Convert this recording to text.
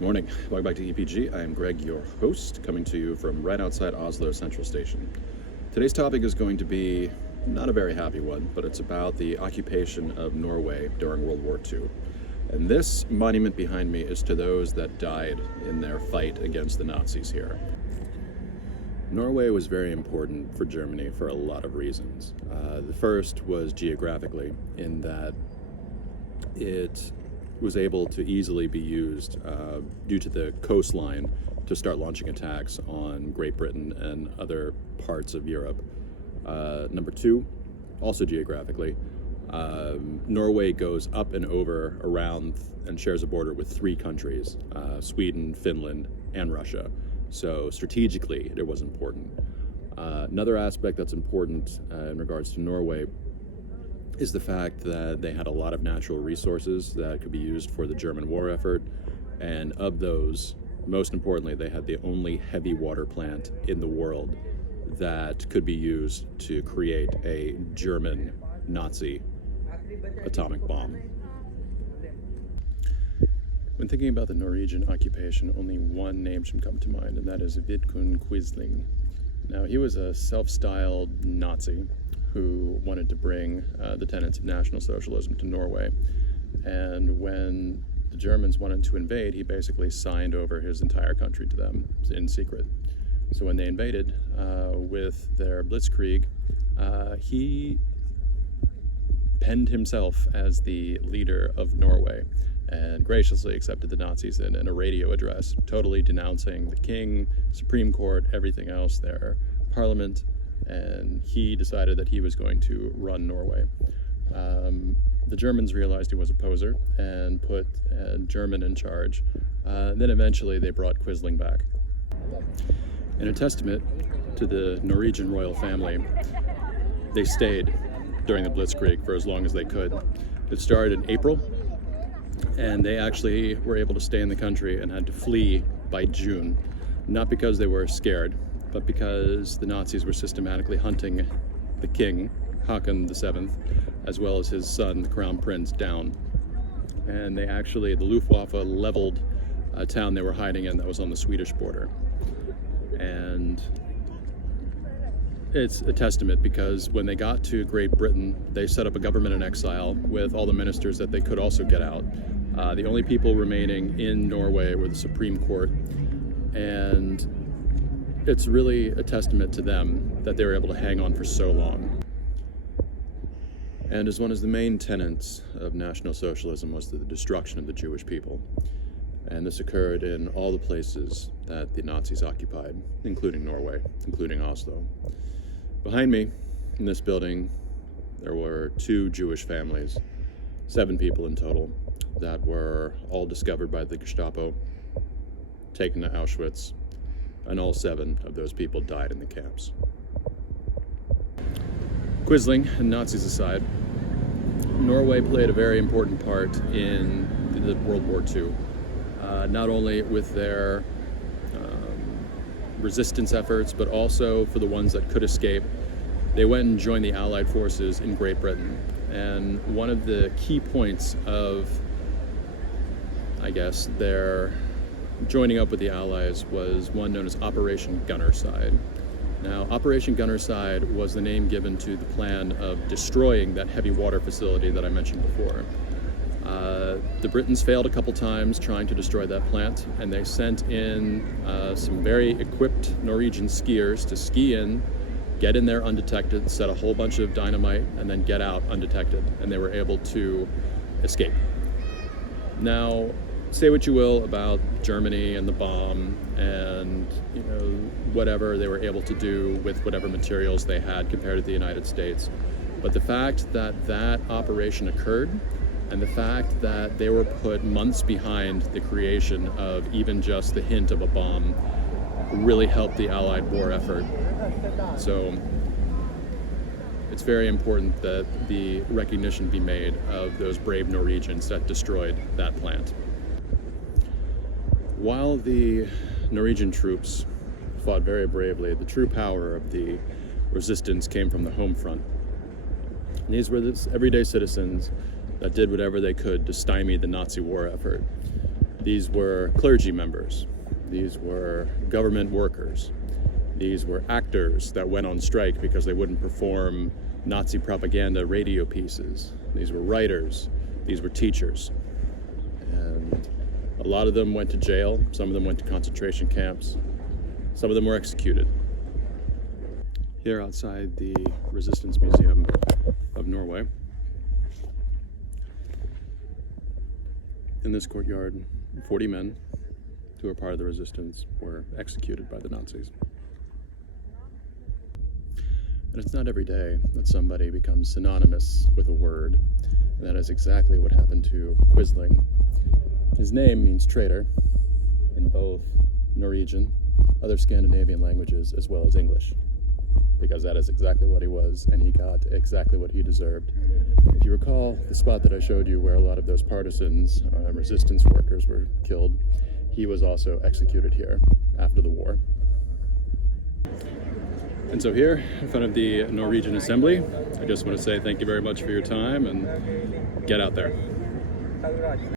Morning. Welcome back to EPG. I am Greg, your host, coming to you from right outside Oslo Central Station. Today's topic is going to be not a very happy one, but it's about the occupation of Norway during World War II. And this monument behind me is to those that died in their fight against the Nazis here. Norway was very important for Germany for a lot of reasons. The first was geographically, in that it was able to easily be used due to the coastline to start launching attacks on Great Britain and other parts of Europe. Number two, also geographically, Norway goes up and over, around, and shares a border with three countries, Sweden, Finland, and Russia. So strategically, it was important. Another aspect that's important in regards to Norway is the fact that they had a lot of natural resources that could be used for the German war effort. And of those, most importantly, they had the only heavy water plant in the world that could be used to create a German Nazi atomic bomb. When thinking about the Norwegian occupation, only one name should come to mind, and that is Vidkun Quisling. Now, he was a self-styled Nazi who wanted to bring the tenets of National Socialism to Norway. And when the Germans wanted to invade, he basically signed over his entire country to them in secret. So when they invaded with their blitzkrieg, he penned himself as the leader of Norway and graciously accepted the Nazis in a radio address, totally denouncing the king, Supreme Court, everything else there, parliament, and he decided that he was going to run Norway. The Germans realized he was a poser and put a German in charge. Then eventually they brought Quisling back. In a testament to the Norwegian royal family, they stayed during the Blitzkrieg for as long as they could. It started in April, and they actually were able to stay in the country and had to flee by June, not because they were scared, but because the Nazis were systematically hunting the king, Haakon VII, as well as his son, the Crown Prince, down. And the Luftwaffe leveled a town they were hiding in that was on the Swedish border. And it's a testament because when they got to Great Britain, they set up a government in exile with all the ministers that they could also get out. The only people remaining in Norway were the Supreme Court, and it's really a testament to them that they were able to hang on for so long. And as one of the main tenets of National Socialism was the destruction of the Jewish people. And this occurred in all the places that the Nazis occupied, including Norway, including Oslo. Behind me, in this building, there were two Jewish families, 7 people in total, that were all discovered by the Gestapo, taken to Auschwitz, and all 7 of those people died in the camps. Quisling and Nazis aside, Norway played a very important part in the World War II, not only with their resistance efforts, but also for the ones that could escape. They went and joined the Allied forces in Great Britain. And one of the key points of, their joining up with the Allies was one known as Operation Gunnerside. Now, Operation Gunnerside was the name given to the plan of destroying that heavy water facility that I mentioned before. The Britons failed a couple times trying to destroy that plant, and they sent in some very equipped Norwegian skiers to ski in, get in there undetected, set a whole bunch of dynamite, and then get out undetected, and they were able to escape. Now, say what you will about Germany and the bomb and whatever they were able to do with whatever materials they had compared to the United States, but the fact that that operation occurred and the fact that they were put months behind the creation of even just the hint of a bomb really helped the Allied war effort. So it's very important that the recognition be made of those brave Norwegians that destroyed that plant. While the Norwegian troops fought very bravely, the true power of the resistance came from the home front. And these were the everyday citizens that did whatever they could to stymie the Nazi war effort. These were clergy members. These were government workers. These were actors that went on strike because they wouldn't perform Nazi propaganda radio pieces. These were writers. These were teachers. And a lot of them went to jail. Some of them went to concentration camps. Some of them were executed. Here outside the Resistance Museum of Norway, in this courtyard, 40 men who were part of the resistance were executed by the Nazis. And it's not every day that somebody becomes synonymous with a word. And that is exactly what happened to Quisling. His name means traitor in both Norwegian, other Scandinavian languages, as well as English. Because that is exactly what he was, and he got exactly what he deserved. If you recall the spot that I showed you where a lot of those partisans, resistance workers were killed, he was also executed here after the war. And so here, in front of the Norwegian Assembly, I just want to say thank you very much for your time, and get out there.